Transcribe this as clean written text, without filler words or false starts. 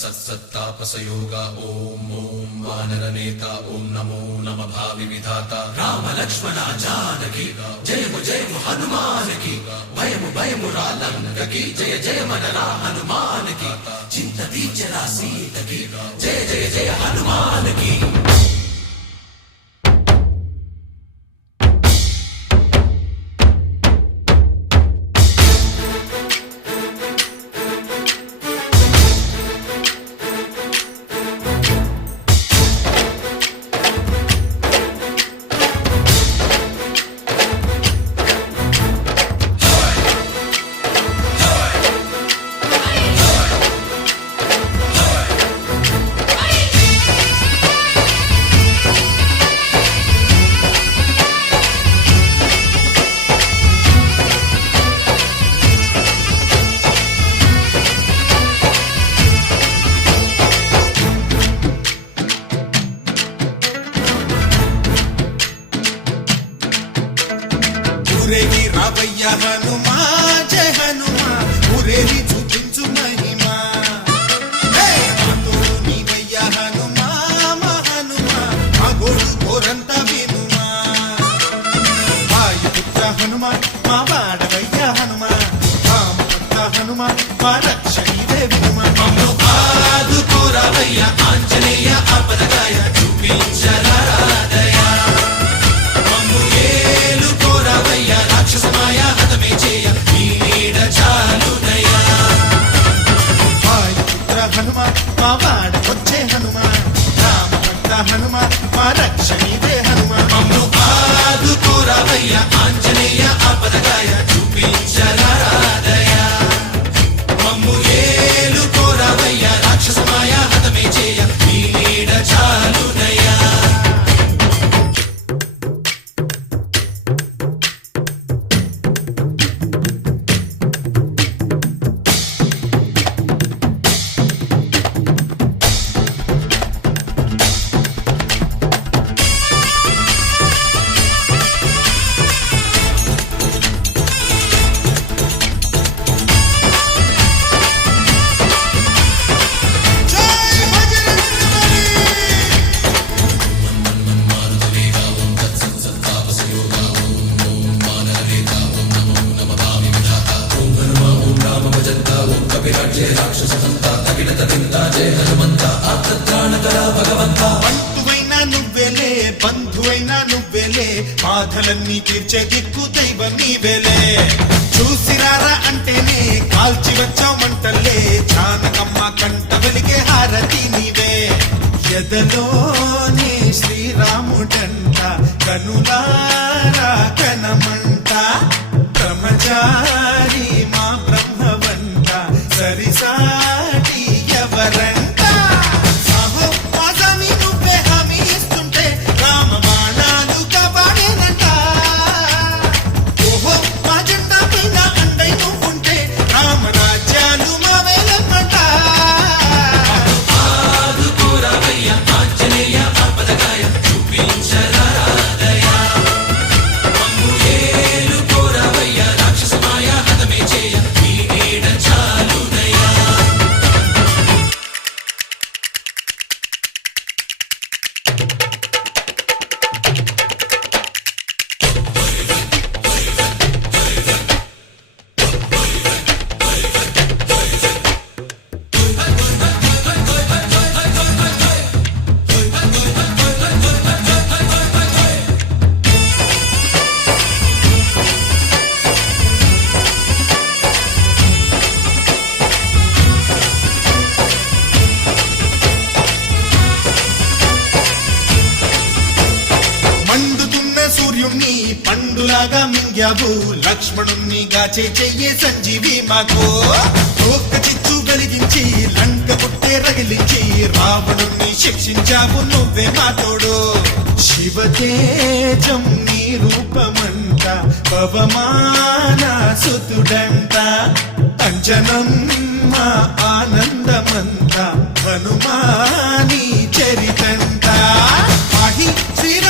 सत्सत्तापसयोग ओम ओम वानरनेता ओम नमो नमः भावि विधाता राम लक्ष्मण जानकी जय हनुमान की भयमु रालंक की जय मनरा हनुमान की चिंत दीचरा सीत की जय हनुमान की। ఊరేగి రావయ్య హనుమా జయ హనుమా ఊరేగి చూపించు మహిమా మాతోడు నీవయ్య హనుమా మా హనుమా మా గోడు కోరంత వినుమా వాయుపుత్ర హనుమా మా వాడవయ్య హనుమా రామపుత్ర హనుమా మా రక్షణివే వినుమా మమ్ము ఆదుకోరావయ్య ఆంజనేయ ఆపదగాయ చూపించరాదయ మమ్ము ఏలుకోరావయ్య రాక్షసమాయ హతమే చేయ నీ నీడ చాలునయ వాయుపుత్ర హనుమా మా వాడకొచ్చే హనుమా రామభక్త హనుమా మా రక్షణివే హనుమా మమ్ము ఆదుకోరావయ్య ఆంజనేయ ఆపదగాయ చూపించరాదయ మమ్ము ఏలుకోరావయ్య రాక్షసమాయ హతమే చేయ నీ నీడ చాలునయ। బంధువైనా నువ్వేలే బంధువైనా నువ్వేలే బాధలన్నీ తీర్చే దిక్కు దైవం నీవేలే చూసిరారా అంటేనే కాల్చి వచ్చావు మంటల్లే జానకమ్మ కంట వెలిగే హారతి నీవే ఎదలోనే శ్రీరాముడంట కనులారా కనమంట బ్రహ్మచారి మా బ్రహ్మవంట సరిసాటి ఎవరంట పండులాగా మింగావు లక్ష్మణుణ్ణి గాచే చెయ్యే సంజీవి మాకు ఒక్క చిచ్చు వెలిగించి లంక పుట్టే రగిలించి రావణుణ్ణి శిక్షించావు నువ్వే మాతోడు శివతేజం నీ రూపమంట పవమాన సుతుడంట అంజనం మా ఆనందమంత హనుమాని చరితంట శ్రీరా